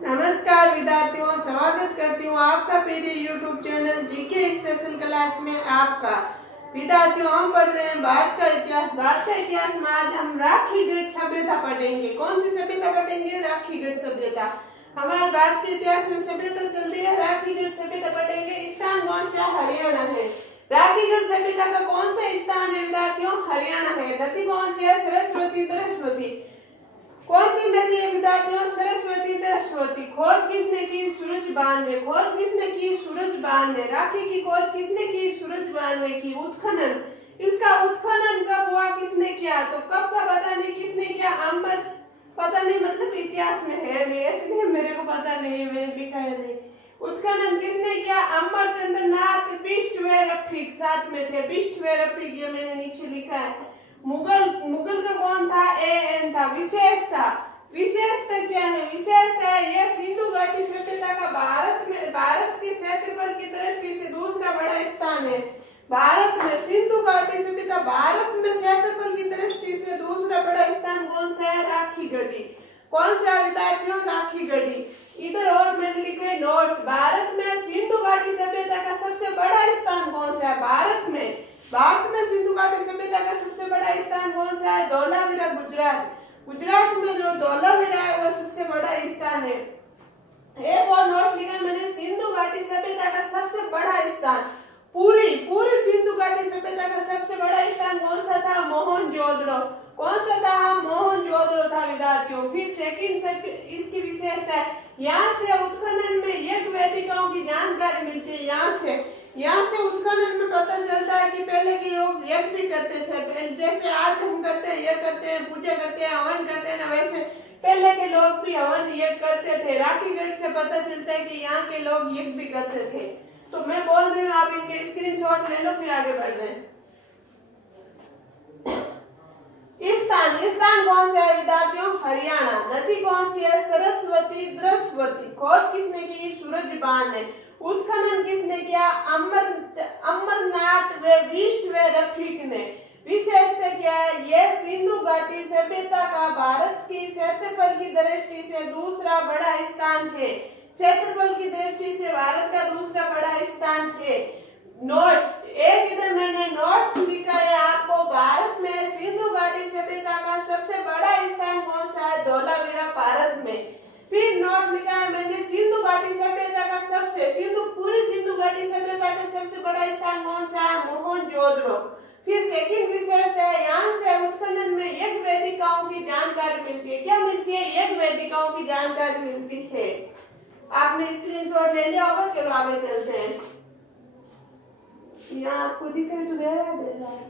नमस्कार विद्यार्थियों, स्वागत करती हूँ आपका मेरे YouTube channel GK special class में आपका। विद्यार्थियों, हम पढ़ रहे हैं भारत का इतिहास। भारत का इतिहास में आज हम राखी गढ़ सभ्यता पढ़ेंगे। कौन सी सभ्यता पढ़ेंगे? राखी गढ़ सभ्यता। हमारे भारत के इतिहास में सभ्यता चल रही है, राखी गढ़ सभ्यता पढ़ेंगे। स्थान कौन सा? हरियाणा है। राखी गढ़ सभ्यता का कौन सा स्थान है विद्यार्थियों? हरियाणा है। नदी कौन सी है? सरस्वती। सरस्वती कौन सी नदी है विद्यार्थियों? सरस्वती। सरस्वती। खोज किसने की? सूरजबान ने। खोज किसने की? सूरजबान ने। राखी की खोज किसने की? सूरजबान ने की। उत्खनन, इसका उत्खनन कब हुआ? किसने किया? तो कब का पता नहीं, किसने किया? अमर, पता नहीं मतलब इतिहास में है नहीं, इसलिए मेरे को पता नहीं, मैंने लिखा है नहीं। उत्खनन किसने किया? अमरचंद्र नाथ बिष्टवेरफिक साथ में थे। बिष्टवेरफिक, ये मैंने नीचे लिखा है। मुगल का कौन था? एएन था। विशेषता क्या है? विशेषता है यह सिंधु घाटी सभ्यता का भारत के क्षेत्रफल की दृष्टि से दूसरा बड़ा स्थान है। भारत में सिंधु घाटी सभ्यता भारत में क्षेत्रफल की दृष्टि से दूसरा बड़ा स्थान कौन सा है? राखी गढ़ी। कौन सा विद्यार्थियों? राखी गढ़ी। इधर और मैंने लिखे नोट्स। भारत में सिंधु घाटी सभ्यता का सबसे बड़ा स्थान कौन सा है? भारत में सिंधु घाटी सभ्यता का सबसे बड़ा स्थान कौन सा है? धौलावीरा, गुजरात। गुजरात में जो धौलावीरा है वह सबसे बड़ा स्थान है। एक और नोट लिखा मैंने, सिंधु घाटी सभ्यता का सबसे बड़ा स्थान, पूरी सिंधु घाटी सभ्यता का सबसे बड़ा स्थान कौन सा था? मोहनजोदड़ो। कौन सा था? मोहनजोदड़ो था विद्यार्थियों। फिर सेकंड इसकी विशेषता है, यहाँ से उत्खनन में यज्ञ वेदिकाओं की जानकारी मिलती है। यहाँ से उत्खनन में पता चलता है कि पहले के लोग यज्ञ भी करते थे। जैसे आज हम करते हैं, यज्ञ करते हैं, पूजा करते हैं, हवन करते हैं ना, वैसे पहले के लोग भी हवन यज्ञ करते थे। राखी गढ़ से पता चलता है कि यहाँ के लोग यज्ञ भी करते थे। तो मैं बोल रही हूँ, आप इनके स्क्रीनशॉट ले लो, फिर आगे बढ़ जाए। स्थान कौन सा है विद्यार्थियों? हरियाणा। नदी कौन सी है? सरस्वती। सरस्वती। खोज किसने की? सूरजबान ने। उत्खनन किसने किया? अमरनाथ बिष्टवेरफिक ने। विशेषता क्या है? यह सिंधु घाटी सभ्यता का भारत की क्षेत्रफल की दृष्टि से दूसरा बड़ा स्थान है। क्षेत्रफल की दृष्टि से भारत का दूसरा बड़ा स्थान है। नोट, एक इधर मैंने नोट लिखा है आपको, भारत में सिंधु घाटी सभ्यता का सबसे बड़ा स्थान कौन सा है? धौलावीरा, भारत में। फिर नोट लिखा है मैंने, सिंधु घाटी सभ्यता का पूरी सिंधु घाटी सभ्यता का सबसे बड़ा स्थान कौन सा है? मोहनजोदड़ो। फिर सेकंड विशेषता है, यहाँ से उत्खनन में यज्ञ वेदिकाओं की जानकारी मिलती है। क्या मिलती है? यज्ञ वेदिकाओं की जानकारी मिलती है। आपने स्क्रीनशॉट ले लिया होगा। चलो आगे चलते हैं। यहाँ आपको दिखाई तो दे रहा है।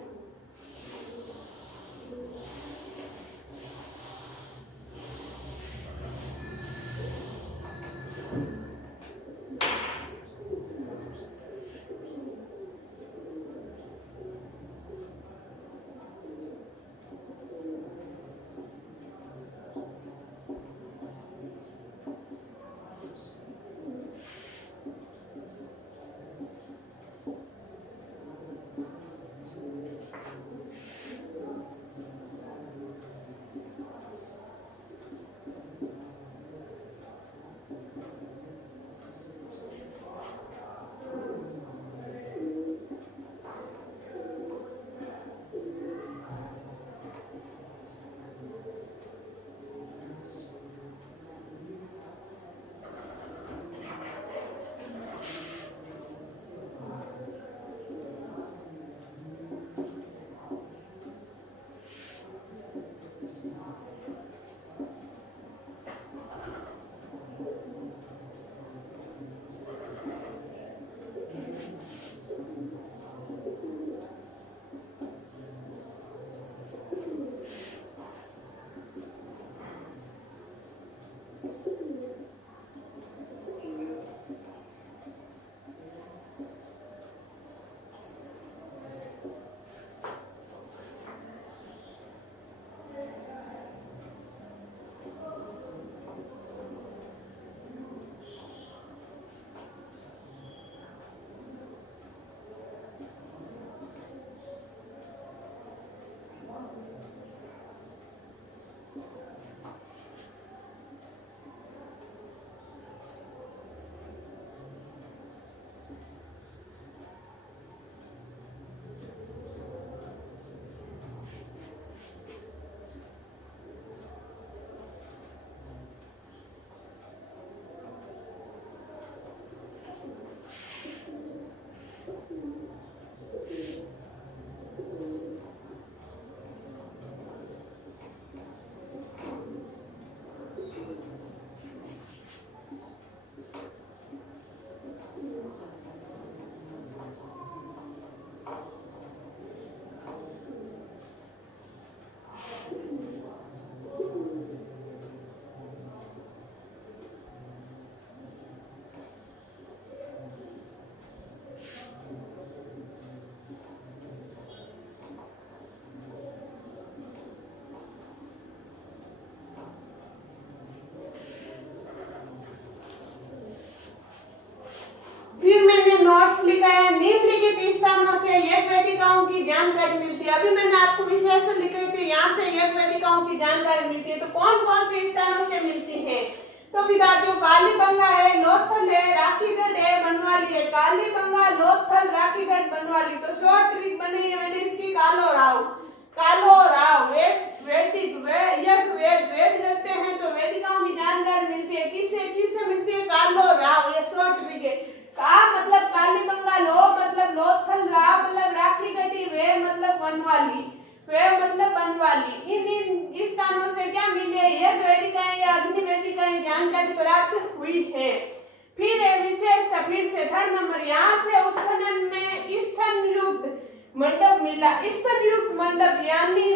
लिखा है निम्नलिखित स्थानों से यज्ञ वेदिकाओं की जानकारी मिलती है। अभी मैंने आपको विशेष लिखे थे, यहाँ से यज्ञ वेदिकाओं की जानकारी मिलती है। तो कौन कौन से स्थानों से मिलती है? तो विद्यार्थियों कालीबंगा है, लोथल है, राखीगढ़ है, बनवाली है। कालीबंगा, लोथल, राखीगढ़, बनवाली। तो शॉर्ट ट्रिक बनी है मैंने इसकी, कालो राव। कालो राव वैदिक वेद करते हैं तो वेदिकाओं की जानकारी मिलती है। किससे मिलती है? कालो राव। ये शॉर्ट ट्रिक है। का मतलब कालीबंगा, लो मतलब लोथल, रा मतलब राखीगढ़ी, वे मतलब बनवाली, वे मतलब बनवाली। इन स्थानों से क्या मिले? यज्ञ वेदिकाएं या अग्नि वेदिकाएं जानकारी प्राप्त हुई है। फिर विशेषता, फिर से थर्ड नंबर, यहाँ से उत्खनन में स्थन युक्त मंडप मिला। स्थन युक्त मंडप यानी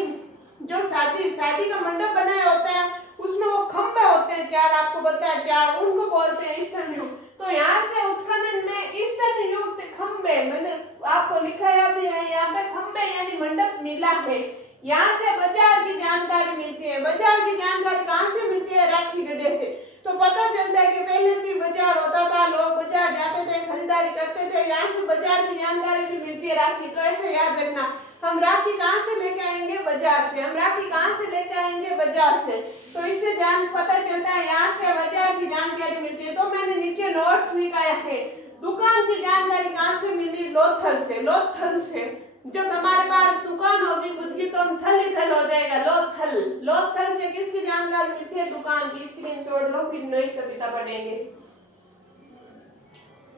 जो शादी का मंडप बनाया होता है उसमें वो खंभे होते हैं चार, आपको बताया चार, उनको बोलते हैं स्थन युक्त। तो यहाँ से उत्खनन में स्थन युक्त खंभे, मैंने आपको लिखाया भी है यहाँ पे, खंभे यानी मंडप मिला है। यहाँ से बाजार की जानकारी मिलती है। बाजार की जानकारी कहाँ से मिलती है? राखीगढ़ से। तो पता चलता है कि पहले भी बाजार होता था, लोग बाजार जाते थे, खरीदारी करते थे। यहाँ से बाजार की जानकारी भी मिलती है राखी। तो ऐसे याद रखना, हम राखी कहाँ से लेके आएंगे? बाजार से। हम राखी कहाँ से लेके आएंगे? बाजार से। तो इससे पता चलता है यहाँ से बाजार की जानकारी मिलती है। तो मैंने नीचे नोट्स लिखाया है। दुकान की जानकारी कहाँ से मिली? लोथल से। लोथल से जब हमारे पास दुकान होगी खुद की तो हम थल ही थल हो जाएगा, लोथल। लोथल से किसकी जानकारी मिलती है? दुकान की। स्क्रीनशॉट लो, फिर नई सभ्यता पढ़ेंगे।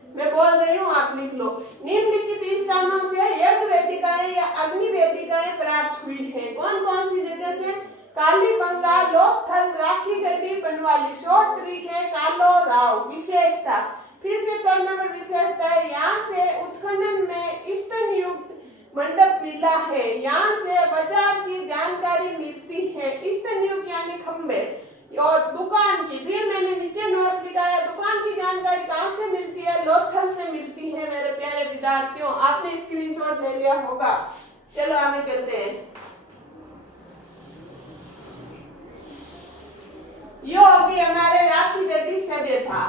मैं बोल रही हूँ, आप लिख लो। निम्नलिखित स्थानों से यज्ञ वेदिकाएं या अग्नि वेदिकाएं प्राप्त हुई है। कौन कौन सी जगह से? कालीबंगा, लोथल, राखीगढ़ी, बनवाली। शॉर्ट ट्रिक है कालो राव। विशेषता, फिर से थर्ड नंबर विशेषता है, यहाँ से उत्खनन में स्थन युक्त मंडप मिला है। यहाँ से बाजार की जानकारी मिलती है। स्थन युक्त यानी खंबे। और दुकान की, फिर मैंने नीचे नोट लिखा है, दुकान की जानकारी कहाँ से मिलती है? लोथल से मिलती है। मेरे प्यारे विद्यार्थियों, आपने स्क्रीनशॉट ले लिया होगा। चलो आगे चलते हैं। ये होगी हमारे राखीगढ़ी सभ्यता।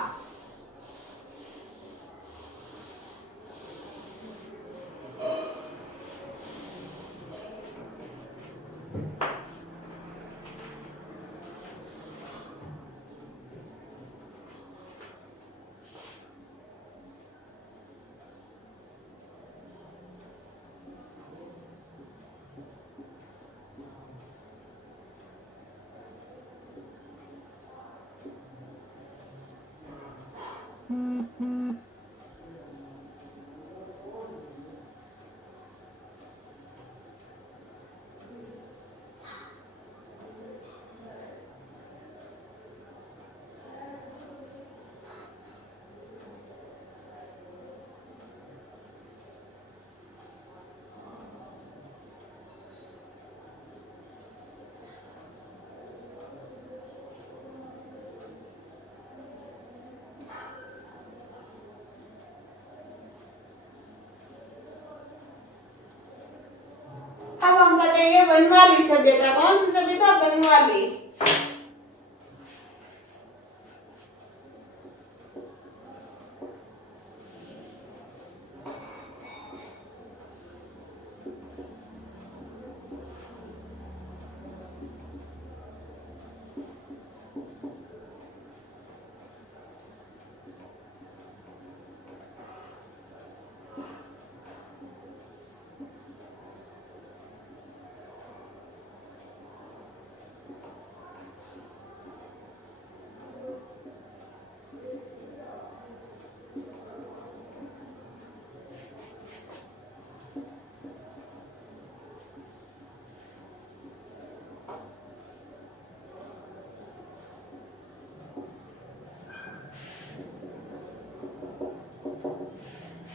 अब हम पढ़ेंगे बनवाली सभ्यता। कौन सी सभ्यता? बनवाली।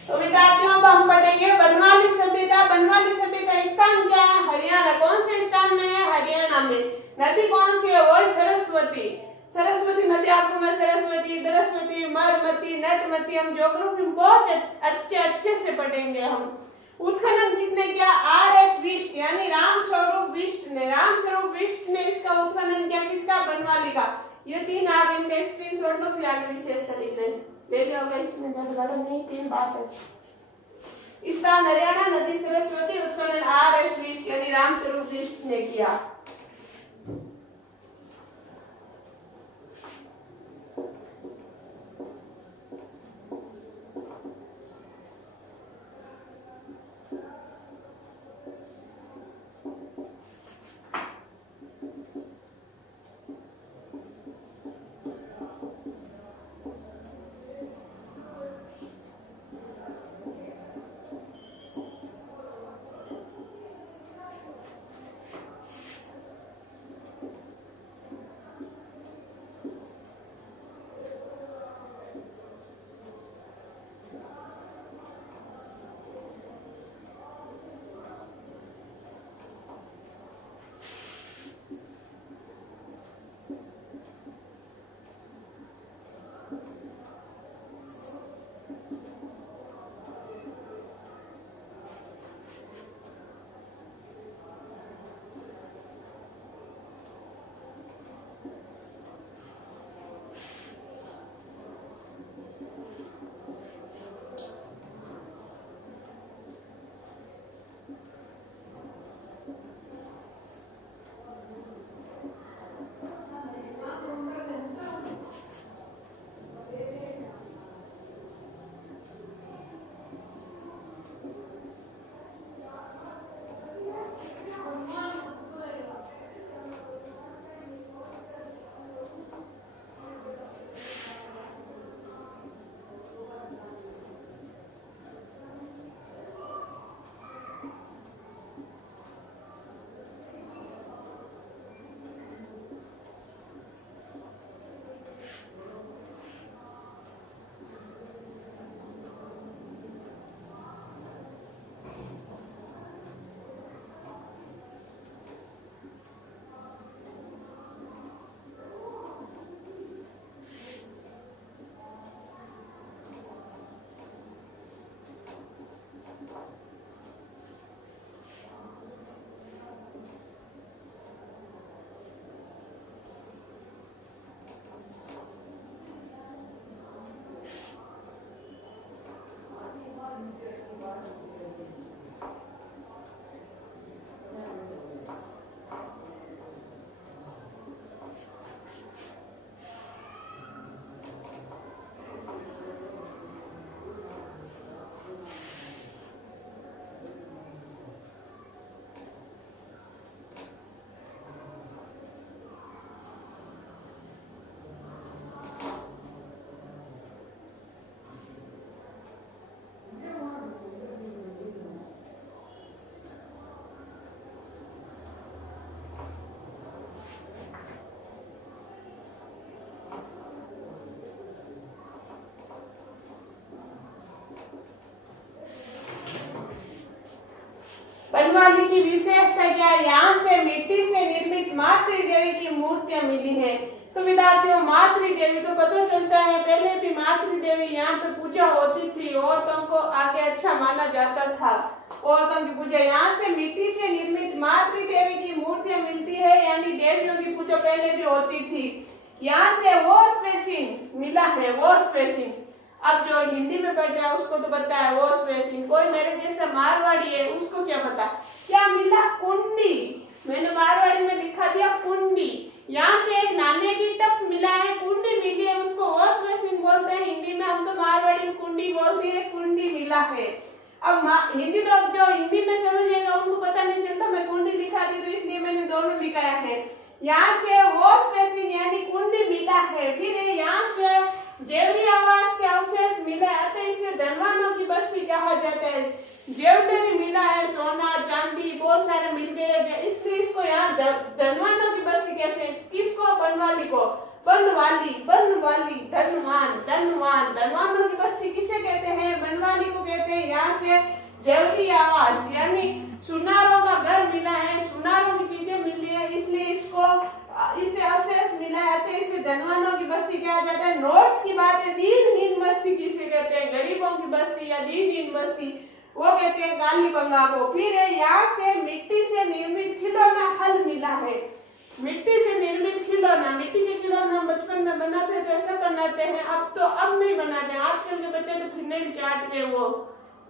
तो विद्यार्थियों अब हम पढ़ेंगे बनवाली सभ्यता। बनवाली सभ्यता स्थान क्या है? हरियाणा। कौन से स्थान में है? हरियाणा में। नदी कौन सी है? वो सरस्वती। सरस्वती नदी, आपको मैं सरस्वती, दरस्वती, मरमती, नटमती, हम ज्योग्राफी में बहुत अच्छे से पढ़ेंगे हम। उत्खनन किसने किया? आर.एस. बिष्ट यानी रामस्वरूप बिष्ट ने। रामस्वरूप बिष्ट ने इसका उत्खनन किया। किसका? बनवाली का। ये तीन आप इनका स्क्रीनशॉट लो, फिर आगे विशेषता लिख रहे हैं। ले लिया होगा, इसमें ज्यादा बड़ा नहीं, तीन बात है। स्थान हरियाणा, नदी सरस्वती, उत्खनन RS बिष्ट यानी रामस्वरूप बिष्ट ने किया। बनवाली की विशेषता क्या है? यहाँ से मिट्टी से निर्मित मातृ देवी की मूर्तियां मिली हैं। तो विद्यार्थियों, मातृ देवी तो पता चलता है पहले भी मातृ देवी यहाँ पे पूजा होती थी, औरतों को आगे अच्छा माना जाता था, औरतों की पूजा। यहाँ से मिट्टी से निर्मित मातृ देवी की मूर्तियां मिलती है, यानी देवियों की पूजा पहले भी होती थी। यहाँ से वॉश बेसिन मिला है, वॉश बेसिन। अब जो हिंदी में पढ़ रहा है उसको तो पता है वॉश बेसिन, कोई मेरे जैसा मारवाड़ी है उसको क्या पता। क्या मिला? कुंडी। मैंने मारवाड़ी में लिखा दिया कुंडी। यहाँ से एक नाने की टप मिला है, कुंडी मिली है, उसको वॉश बेसिन बोलते हैं हिंदी में, हम तो मारवाड़ी में कुंडी बोलते हैं। कुंडी मिला है। अब हिंदी लोग जो हिंदी में समझेगा उनको पता नहीं चलता, मैं कुंडी लिखा दी तो इसलिए मैंने दोनों लिखाया है। यहाँ से वॉश बेसिन यानी कुंडी मिला है। फिर यहाँ से जेवरी आवास के अवशेष मिला है, अतः इसे धनवानों की बस्ती कहा जाता है। ज्वेलरी मिला है, सोना चांदी बहुत सारे मिल गए, इसलिए इसको यहाँ धनवानों की बस्ती कैसे? किसको? बनवाली को। बनवाली, बनवाली, धनवान, धनवान, धनवानों की बस्ती किसे कहते हैं? बनवाली को कहते हैं। यहाँ से जेवरी आवास यानी सुनारों का घर मिला है, सुनारों की चीजें मिली है, इसलिए इसे अवशेष मिला है, तो इसे धनवानों की बस्ती कहा जाता है। नोट्स की बात है, दीनहीन बस्ती किसे कहते हैं? गरीबों की बस्ती या दीनहीन बस्ती, वो कहते हैं कालीबंगा को। फिर यहाँ से मिट्टी से निर्मित खिलौना हल मिला है। मिट्टी से निर्मित खिलौना, मिट्टी के खिलौना हम बचपन में बनाते थे, ऐसा बनाते हैं, अब नहीं बनाते। आजकल के बच्चे तो फिनाइल चाट के वो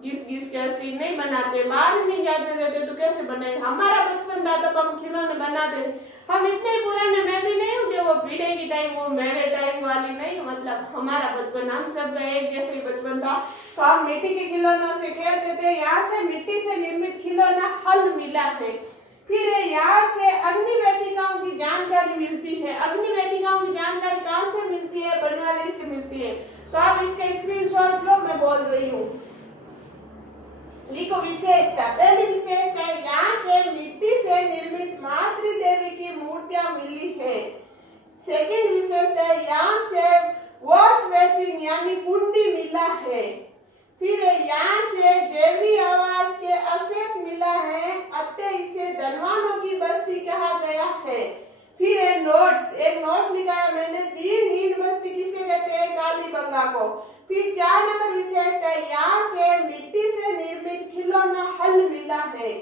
घिस घिस के सीन नहीं बनाते, बाहर नहीं जाते देते तो कैसे बने। हमारा बचपन था तब हम खिलौने बनाते थे। हम इतने पुराने, मैं भी नहीं हूँ कि वो पीढ़ी की टाइम, वो मेरे टाइम वाली नहीं, मतलब हमारा बचपन, हम सब का एक जैसे ही बचपन था। तो हम मिट्टी के खिलौनों से खेलते थे। यहाँ से मिट्टी से निर्मित खिलौना हल मिला है। फिर यहाँ से अग्नि वेदिकाओं की जानकारी मिलती है। अग्नि वेदिकाओं की जानकारी कहाँ से मिलती है? बनवाली से मिलती है। तो आप इसका स्क्रीनशॉट लो, मैं बोल रही हूँ। लिखो विशेषता। पहली विशेषता है यहाँ से मिट्टी से निर्मित मातृ देवी की मूर्तियां मिली है। सेकंड विशेषता है यहाँ से वॉश बेसिन यानी कुंडी मिला है। फिर यहाँ से जैवी आवास के अवशेष मिला है, अतः इसे धनवानों की बस्ती कहा गया है। फिर है नोट्स, एक नोट्स लिखा है मैंने, दीनहीन बस्ती किसे कहते हैं? कालीबंगा को। फिर 4 नंबर विशेषता है यहाँ से मिट्टी से निर्मित खिलौना हल मिला है।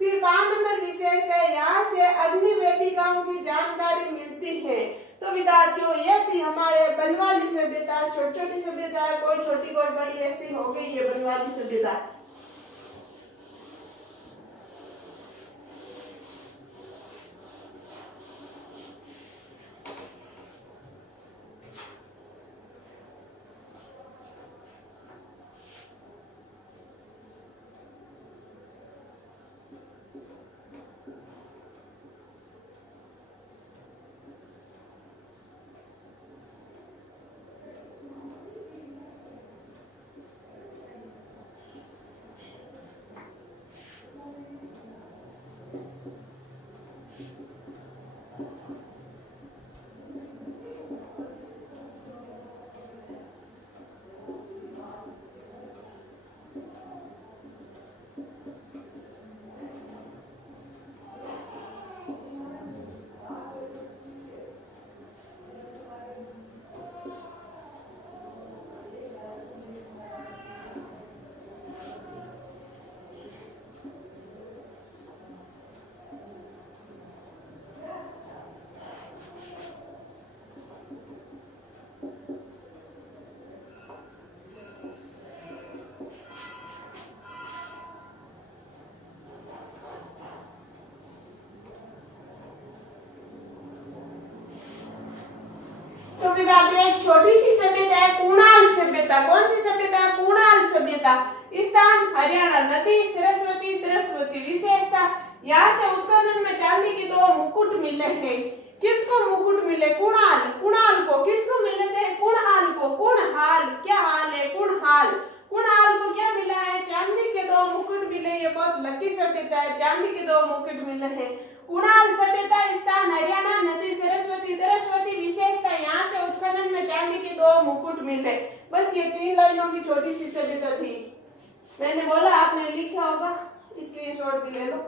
फिर 5 नंबर विशेषता है यहाँ से अग्नि वेदिकाओं की जानकारी मिलती है। तो विद्यार्थियों ये थी हमारे बनवाली सभ्यता। छोटी छोटी सभ्यता है, कोई छोटी कोई बड़ी, ऐसी हो गई ये बनवाली सभ्यता। तो विद्यार्थियों एक छोटी सी सभ्यता है कुणाल सभ्यता। कौन सी सभ्यता है? कुणाल सभ्यता। स्थान हरियाणा, नदी सरस्वती सरस्वती। विशेषता यहाँ से उत्खनन में चांदी के 2 मुकुट मिले हैं। किसको मुकुट मिले? कुणाल, कुणाल को। किसको मिले थे? कुणाल को। कुणहाल, क्या हाल है? कुणहाल। कुणाल को क्या मिला है? चांदी के 2 मुकुट मिले। ये बहुत लकी सभ्यता है, चांदी के 2 मुकुट मिले हैं। कुणाल सभ्यता, स्थान हरियाणा, नदी सरस्वती सरस्वती। विशेषता यहाँ से उत्खनन में चांदी के 2 मुकुट मिले। बस ये 3 लाइनों की छोटी सी सभ्यता थी। मैंने बोला आपने लिखा होगा, स्क्रीनशॉट भी ले लो।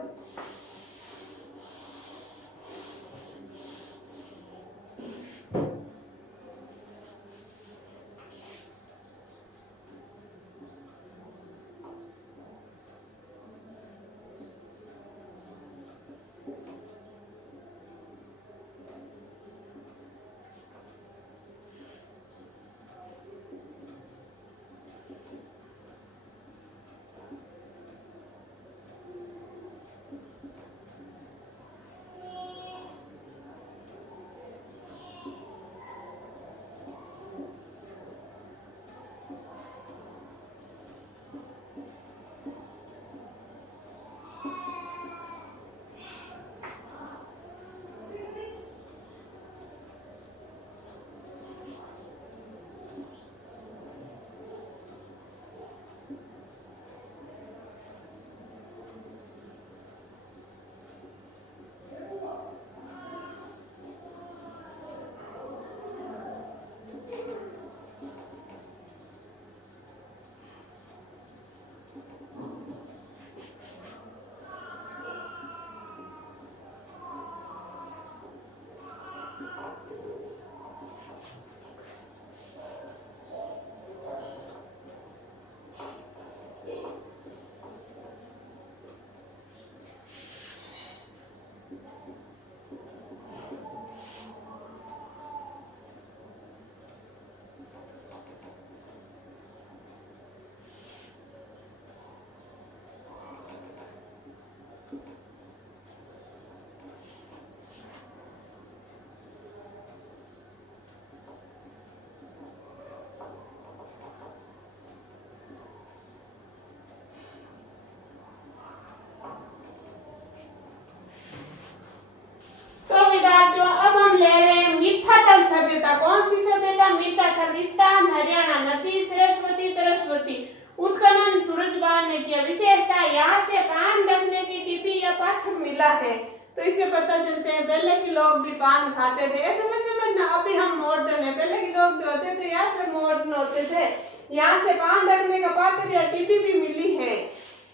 है। विशेषता, यहाँ से पान रखने की टिपी या पत्थर मिला है। तो इससे पता चलते हैं पहले के लोग भी पान खाते थे। ऐसे में समझना, अभी हम मॉडर्न है, पहले के लोग जो होते थे यहाँ से मॉडर्न होते थे। यहाँ से पान रखने का पात्र या टिपी भी मिली है।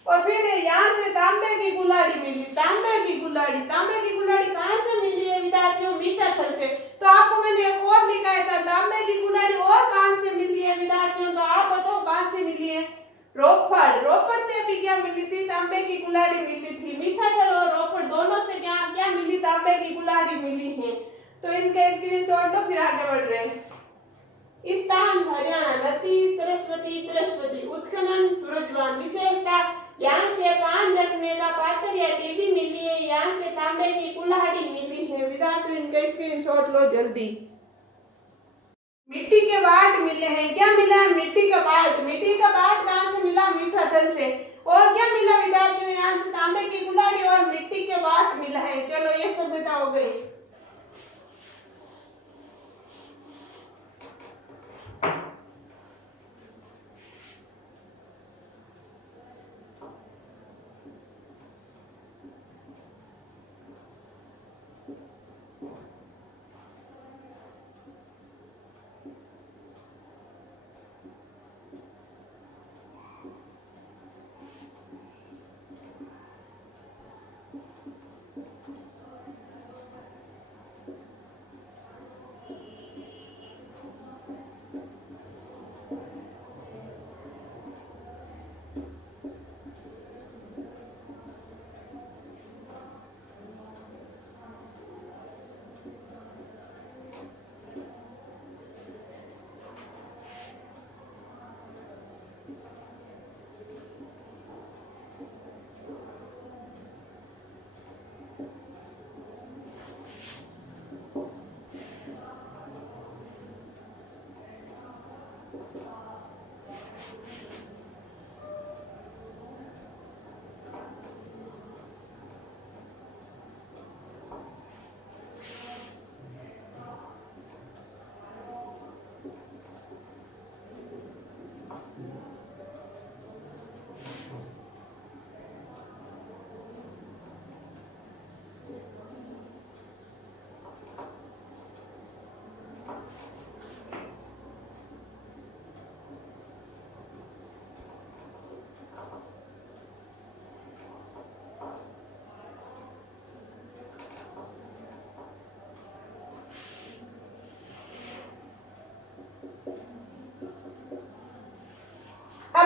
और फिर यहाँ से तांबे की कुल्हाड़ी मिली। तांबे की कुल्हाड़ी कहाँ से मिली है विद्यार्थियों? मीठा फल से। तो आपको मैंने एक और लिखा था, तांबे की कुल्हाड़ी और कहाँ से मिली है विद्यार्थियों? तो आप बताओ कहाँ से मिली है? रोपड़ से भी क्या मिली थी? तांबे की कुल्हाड़ी मिली थी। मीठा फल और रोपड़ दोनों से क्या मिली? तांबे की कुल्हाड़ी मिली है। तो इनके स्क्रीनशॉट लो, फिर आगे बढ़ रहे हैं। स्थान हरियाणा, नदी सरस्वती, उत्खनन सूरजवान। विशेषता, यहाँ से पान रखने का पात्र या टीवी मिली है। यहाँ से तांबे की कुल्हाड़ी मिली है। विद्यार्थियों इनके स्क्रीनशॉट लो जल्दी। मिट्टी के बाट मिले हैं। क्या मिला? मिट्टी का बाट। मिट्टी का बाट कहाँ से मिला? मीठा फल से। और क्या मिला विद्यार्थियों? यहाँ से तांबे की कुल्हाड़ी और मिट्टी के बाट मिला है। चलो ये सभ्यता हो गई।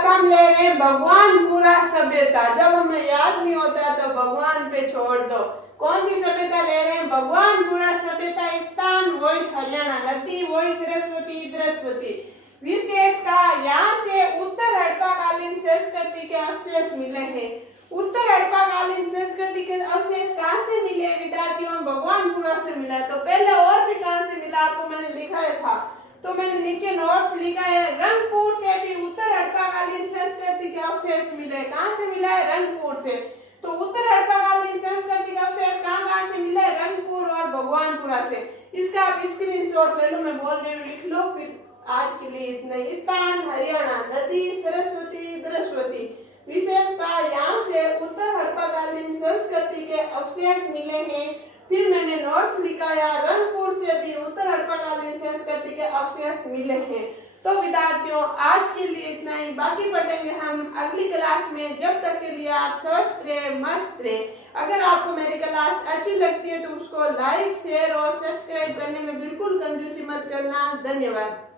हम ले रहे हैं भगवानपुरा सभ्यता। जब हमें याद नहीं होता तो भगवान पे छोड़ दो। कौन सी सभ्यता ले रहे हैं? भगवानपुरा सभ्यता। स्थान वही हरियाणा, नदी वही सरस्वती। विशेषता, यहाँ से उत्तर हड़प्पाकालीन संस्कृति के अवशेष मिले हैं। उत्तर हड़प्पाकालीन संस्कृति के अवशेष कहाँ से मिले विद्यार्थियों? भगवानपुरा से मिला। तो पहले और भी कहाँ से मिला आपको मैंने लिखाया था, तो मैंने नीचे नोट्स लिखा है। रंगपुर से भी उत्तर हड़प्पाकालीन संस्कृति के अवशेष मिले। कहाँ से मिला है? रंगपुर से। तो उत्तर हड़प्पाकालीन संस्कृति के अवशेष कहाँ से मिले? रंगपुर और भगवानपुरा से। इसका आप स्क्रीनशॉट ले लो, मैं बोल रही हूँ, लिख लो। फिर आज के लिए इतना ही। स्थान हरियाणा, नदी सरस्वती। विशेषता, यहाँ से उत्तर हड़प्पाकालीन संस्कृति के अवशेष मिले हैं। फिर मैंने नोट्स लिखाया, रंगपुर से भी उत्तर हड़प्पाकालीन संस्कृति के अवशेष मिले हैं। तो विद्यार्थियों आज के लिए इतना ही, बाकी पढ़ेंगे हम अगली क्लास में। जब तक के लिए आप स्वस्थ रहे, मस्त रहे। अगर आपको मेरी क्लास अच्छी लगती है तो उसको लाइक, शेयर और सब्सक्राइब करने में बिल्कुल कंजूसी मत करना। धन्यवाद।